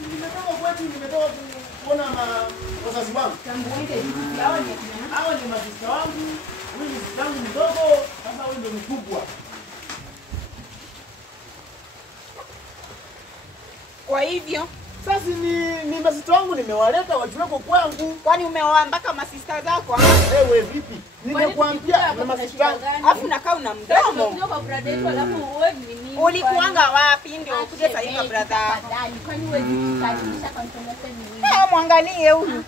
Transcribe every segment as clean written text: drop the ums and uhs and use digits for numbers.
Nimetoka kwetu, nimetoka kuona wazazi wangu. Hao ni masista wangu, huyu ni sister wangu mdogo, sasa huyu ndio mkubwa. Kwa hivyo sasa ni masista wangu nimewaleta wajiweko kwangu. Kwani umeoa mpaka masista zako? Wewe vipi? Nimekuambia na masista. Alafu nakaa una mdomo. Ulikuanga wapi ndio ukuje sasa hivi brother? Kwani wewe unajitayarisha kwa Mwangalie huyu.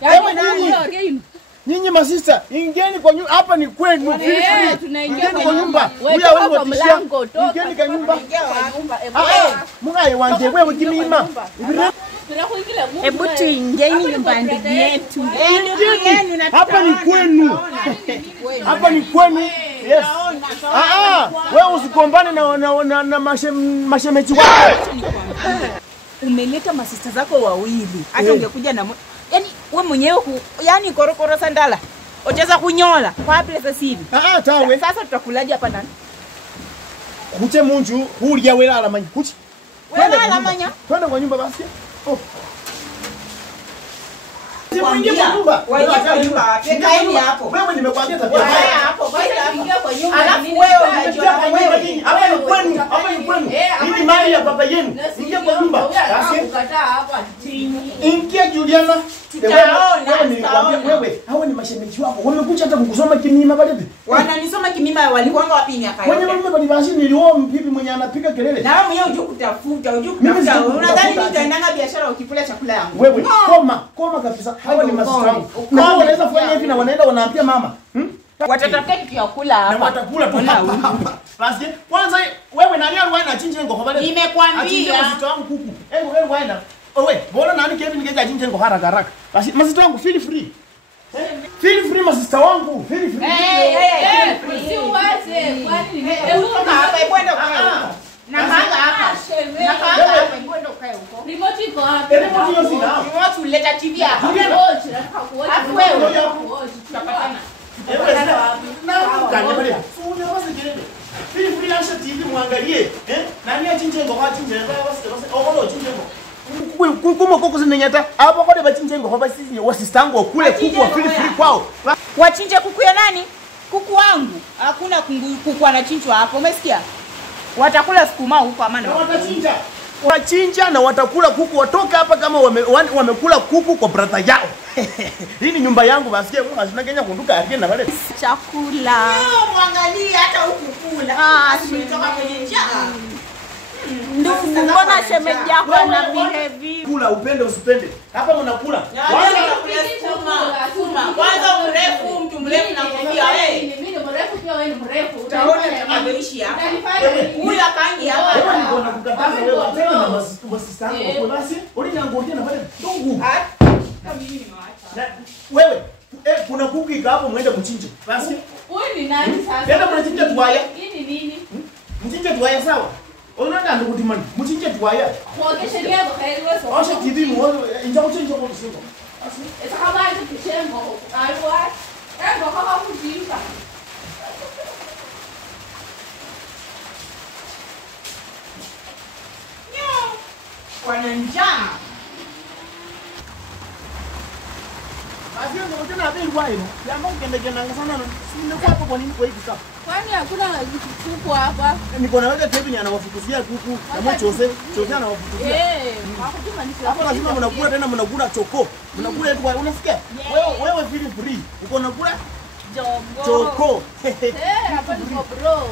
Wewe nani? Nyinyi masista, ingieni kwa nyumba. Hapa ni kwenu. Tunaingia kwa nyumba. Huyu wewe wa mlango toka. Ingieni kwa nyumba. Mungai wanje wewe kimima. Hebu tuingieni nyumbani yetu. Hapa ni kwenu. Hapa ni kwenu. Yes. Wewe usikombane na mashemeji wako. Umeleta masista zako wawili. Hata ungekuja na yani wewe mwenyewe yani korokoro sandala. Utaweza kunyola kwa pesa sasa hivi. Tawe. Sasa tutakulaje hapa nani? Kuche munju hulia wela alamanya. Kuche. Wela alamanya. Twende kwa nyumba basi. Mwingie kwa nyumba. Kaeni hapo. Wewe nimekwambia tabia mbaya hapo. Basi ingia kwa nyumba. Alafu wewe unajua wewe. Hapa ni kwenu. Hapa ni kwenu. Hii ni mali ya baba yenu. Ingia kwa nyumba. Basi Kukataa hapa chini. ingia Juliana. Wewe nilikwambia wewe. Hao ni mashemeji wako. Wamekuja hata kukusoma kimima bali vipi? Wananisoma kimima walikuanga wapi ni akayo. Wenye mimi bali basi nilioa mpipi mwenye anapiga kelele. Na wewe mwenyewe unajua kutafuta, unajua kutafuta. Unadhani nitaendanga biashara ukikula chakula yangu? Wewe koma kabisa. Hawa ni masista wangu. Na hao wanaweza kufanya hivi na wanaenda wanaambia mama. Watatafuta kitu ya kula hapa. Na watakula tu hapa. Basi kwanza wewe nani alikuwa anachinja ngoko bale? Nimekwambia masista wangu kuku. Wewe waenda. Wewe, bora nani kevin ngeja chinja ngoko haraka haraka. Basi masista wangu feel free. Feel free masista wangu. Feel free. Si uweze. Kwani kama hapa kwenda kwa na hanga hapa. Na hanga hapa kwenda ukae huko. remote iko wapi? Remote hiyo sina. Remote uleta TV hapa. Watch, nataka kuwatch. Afu wewe tutapatana. Feel free acha TV muangalie. Nani achinje ngoko achinje kuma koko zinenyata hapo kwa bachinje ngoko basi sisi wasistangu wakule kuku wa feel free kwao. Wachinje kuku ya nani? Kuku wangu. Hakuna kuku anachinjwa hapo, umesikia? Watakula sukuma huko ama na watachinja. Wachinja na watakula kuku watoka hapa kama wamekula kuku kwa brother yao. Hii ni nyumba yangu basi asina Kenya kunduka yake na wale. Chakula. Muangalie hata huku kula. Tumetoka kwenye njaa. Ndio mbona shemeji yako ana behave? Kula upende usipende. Hapa mnakula. Kwanza mrefu, mtu mrefu na kofia wewe. Mimi ni mrefu pia wewe ni mrefu. Utaona ameishi hapa. Huyu akaangi hapa. Wewe ni bwana kukataza wewe tena na masista wako. Basi ulinyangotia na wale ndugu. Kama mimi nimewaacha. Wewe kuna kuku iko hapo muende mchinje. Basi Wewe ni nani sasa? nenda mchinje tuwaya. Hii ni nini? Mchinje tuwaya sawa. Unaenda ndo kutimani. Mchinje tuwaya. Kuogesha ndio kaelewa sasa. Osha TV muone inja uchinje kwa msingo. Esa kama hizo kichengo. Alwa. Ego kama kujimba. Wana njaa. Basi ndio tena bei wao. Jamaa ukende sana nimekuwa hapo kwa nini kwa hivi sasa? Kwani hakuna kuku hapa? Niko na wewe Kevin anawafukuzia kuku kama Jose anawafukuzia. Hakutuma ni Hapo lazima mnakula tena mnakula choko. Mnakula yetu unasikia? Wewe feel free. Uko nakula choko. hapa ni bro.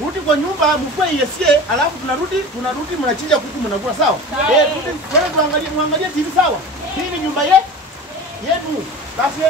Rudi kwa nyumba mkwe yesie, alafu tunarudi mnachinja kuku mnakula sawa? Rudi wewe muangalie TV sawa? Hii ni nyumba yetu. Basi